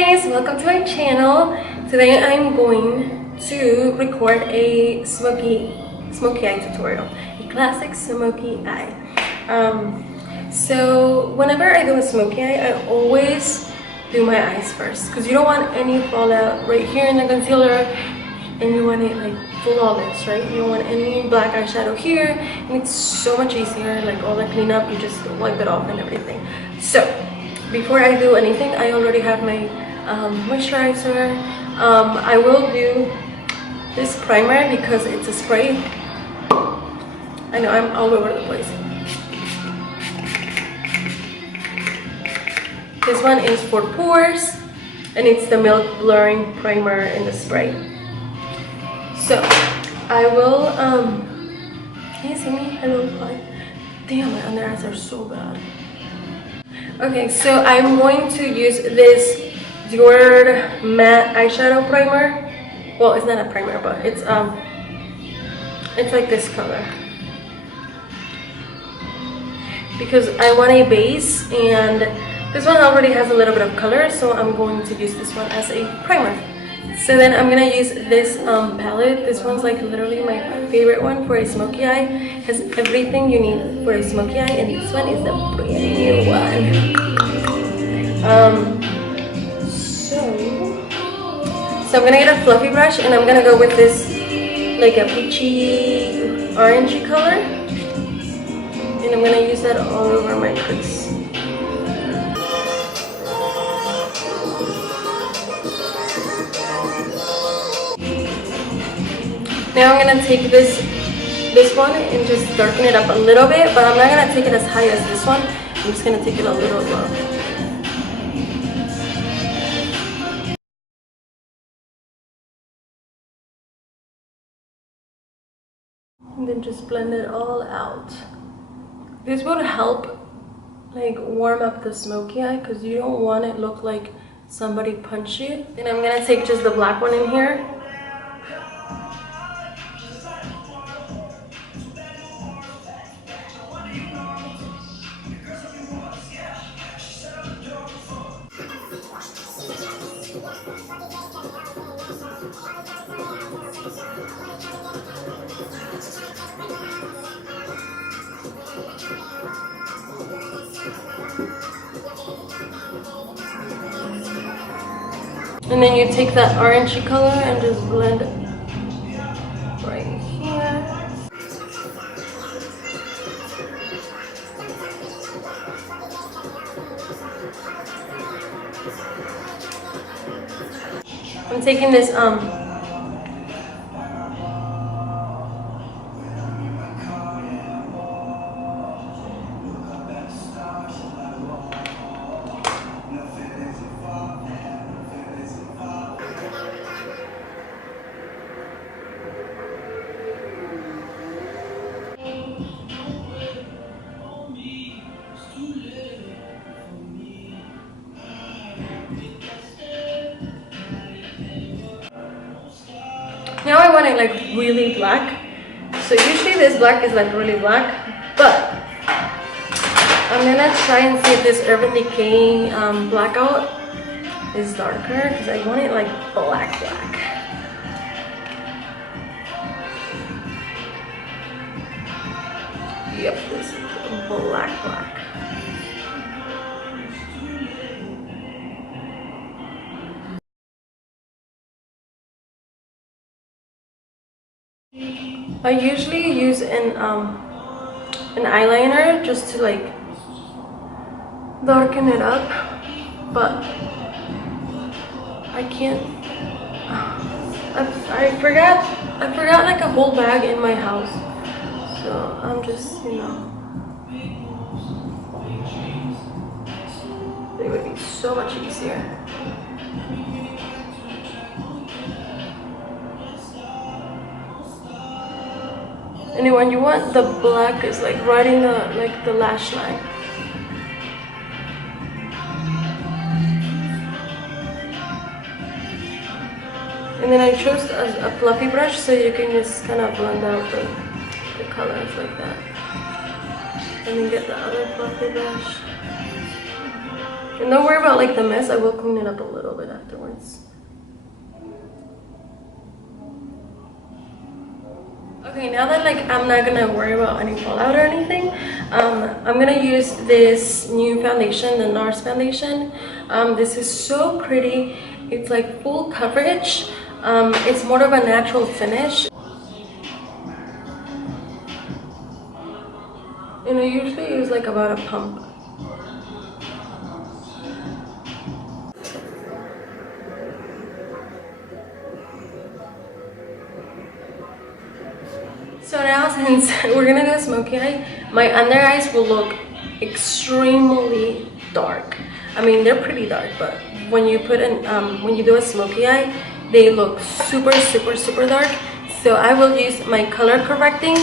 guys, welcome to my channel. Today I'm going to record a smoky eye tutorial, a classic smoky eye. So whenever I do a smoky eye, I always do my eyes first because you don't want any fallout right here in the concealer, and you want it like flawless, right? You don't want any black eyeshadow here, and it's so much easier, like all the cleanup, you just wipe it off and everything. So before I do anything, I already have my moisturizer. I will do this primer because it's a spray. I know I'm all over the place. This one is for pores, and it's the Milk Blurring Primer in the spray. So I will can you see me? Hello, hi. Damn, my under eyes are so bad. Okay, so I'm going to use this Dior matte eyeshadow primer. Well, it's not a primer, but it's like this color because I want a base, and this one already has a little bit of color, so I'm going to use this one as a primer. So then I'm gonna use this palette. This one's like literally my favorite one for a smoky eye. It has everything you need for a smoky eye, and this one is the brand new one. So I'm gonna get a fluffy brush, and I'm gonna go with this like a peachy orangey color, and I'm gonna use that all over my crease. Now I'm gonna take this one and just darken it up a little bit, but I'm not gonna take it as high as this one. I'm just gonna take it a little low. And then just blend it all out. This would help like warm up the smoky eye because you don't want it look like somebody punched you. Then I'm gonna take just the black one in here. And then you take that orangey color and just blend it right here. I'm taking this now I want it like really black. So usually this black is like really black, but I'm gonna try and see if this Urban Decay blackout is darker because I want it like black. Yep, this is black. I usually use an eyeliner just to like darken it up, but I can't. I forgot like a whole bag in my house, so I'm just, you know, it would be so much easier. And when you want the black is like right in the lash line. And then I chose a fluffy brush so you can just kind of blend out the colors like that. And then get the other fluffy brush. And don't worry about like the mess. I will clean it up a little bit afterwards. Okay, now that like I'm not gonna worry about any fallout or anything, I'm gonna use this new foundation, the Nars foundation. This is so pretty. It's like full coverage. It's more of a natural finish. And I usually use like about a pump. So now, since we're gonna do a smoky eye, my under eyes will look extremely dark. I mean, they're pretty dark, but when you put in, when you do a smoky eye, they look super dark. So I will use my color correcting,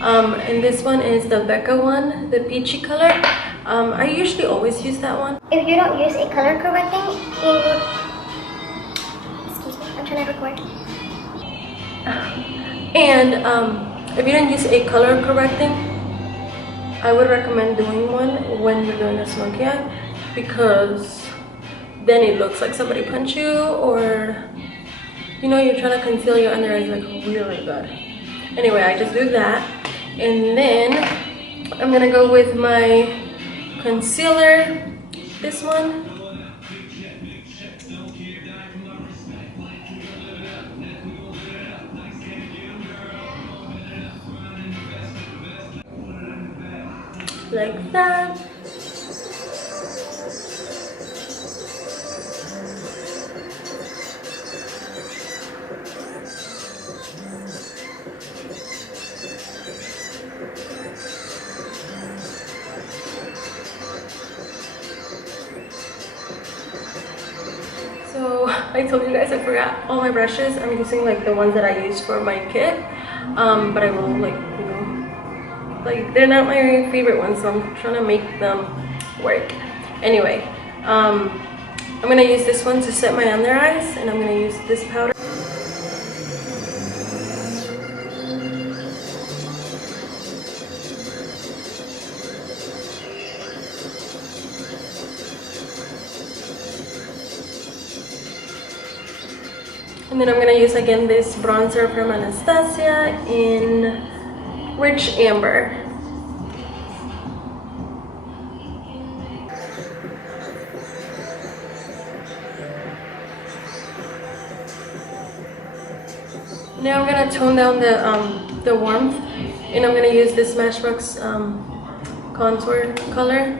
and this one is the Becca one, the peachy color. I usually always use that one. If you don't use a color correcting, excuse me, I'm trying to record. And if you don't use a color correcting, I would recommend doing one when you're doing a smoky eye, because then it looks like somebody punched you, or you know, you're trying to conceal your under eyes like really good. Anyway, I just do that, and then I'm gonna go with my concealer, this one. Like that. So I told you guys I forgot all my brushes. I'm using like the ones that I use for my kit, but I will like, you know, like they're not my favorite ones, so I'm trying to make them work. Anyway, I'm gonna use this one to set my under eyes, and I'm gonna use this powder. And then I'm gonna use again this bronzer from Anastasia in Rich Amber. Now I'm gonna tone down the warmth, and I'm gonna use this Smashbox contour color.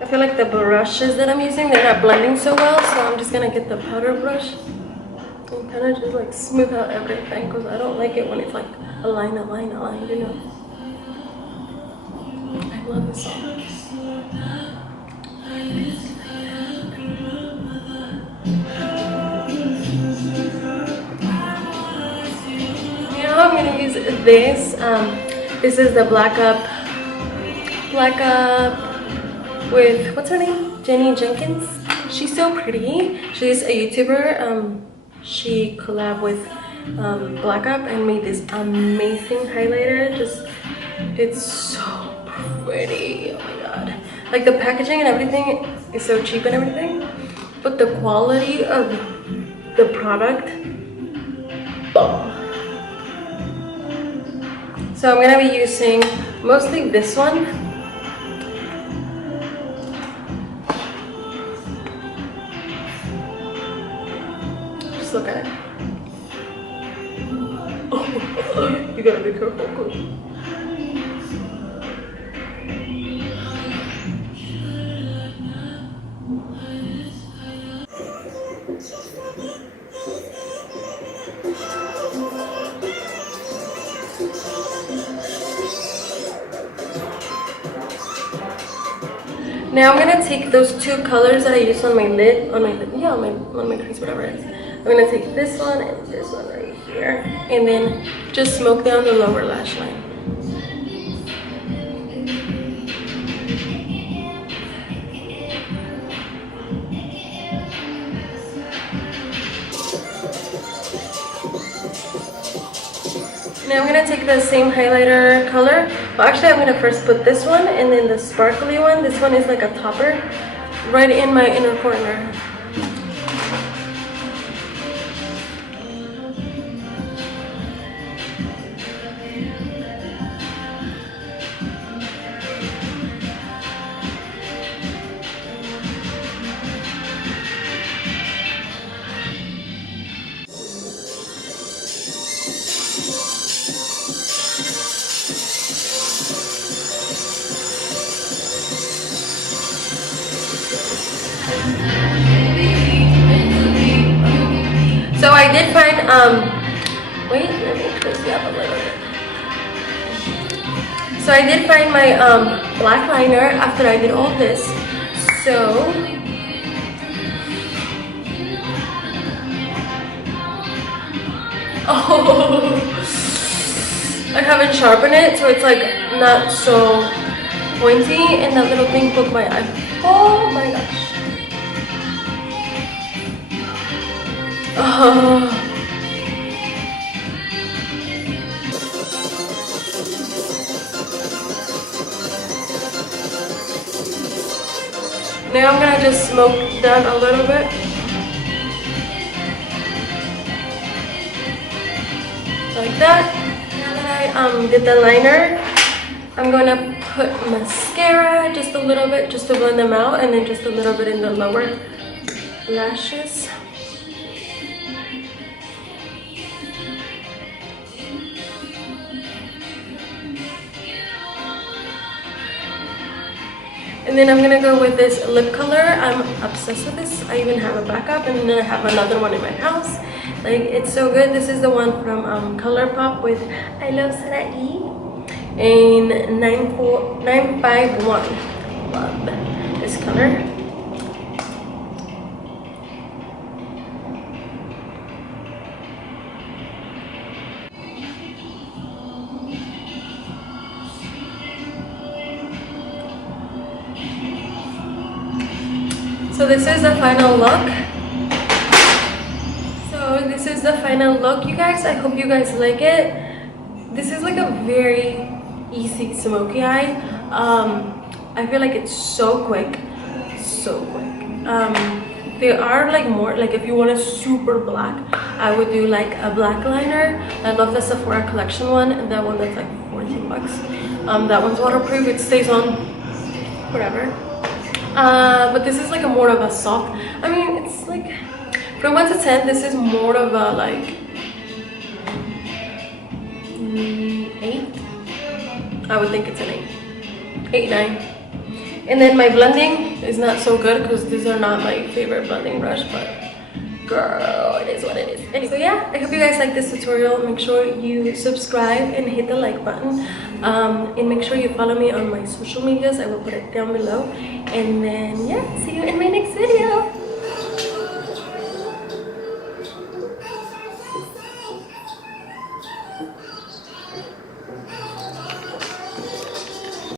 I feel like the brushes that I'm using, they're not blending so well, so I'm just gonna get the powder brush and kind of just like smooth out everything, because I don't like it when it's like a line, you know. I love this song. Now I'm gonna use this. This is the Black Up with, what's her name? Jenny Jenkins. She's so pretty. She's a YouTuber. She collabed with Black Up and made this amazing highlighter. It's so pretty. Oh my god. Like the packaging and everything is so cheap and everything, but the quality of the product, bomb. So I'm gonna be using mostly this one. Just look at it. Oh, you gotta be careful. Now I'm gonna take those two colors that I used on my lid, on my crease, whatever it is. I'm gonna take this one and this one right here, and then just smoke down the lower lash line. Now I'm gonna take the same highlighter color. Well, actually, I'm gonna first put this one and then the sparkly one. This one is like a topper right in my inner corner. So I did find, wait, let me close it up a little bit. So I did find my black liner after I did all this. So, oh, I haven't sharpened it, so it's like not so pointy, and that little thing poked my eye. Oh my gosh. Oh. Now I'm gonna just smoke that a little bit. Like that. Now that I did the liner, I'm gonna put mascara just a little bit just to blend them out, and then just a little bit in the lower lashes. And then I'm gonna go with this lip color. I'm obsessed with this. I even have a backup, and then I have another one in my house. Like, it's so good. This is the one from ColourPop with I Love Sarah E in 951. Love this color. So this is the final look. This is the final look, you guys. I hope you guys like it. This is like a very easy smoky eye. I feel like it's so quick, so quick. There are like more, like if you want a super black, I would do like a black liner. I love the Sephora collection one, and that one that's like 14 bucks. That one's waterproof, it stays on forever. But this is like a more of a soft, I mean, it's like from 1 to 10, this is more of a like 8. I would think it's an 8, 9. And then my blending is not so good because these are not my favorite blending brush, but girl, it is what it is. Anyway, so yeah, I hope you guys like this tutorial. Make sure you subscribe and hit the like button, and make sure you follow me on my social medias. I will put it down below. And then yeah, see you in my next video.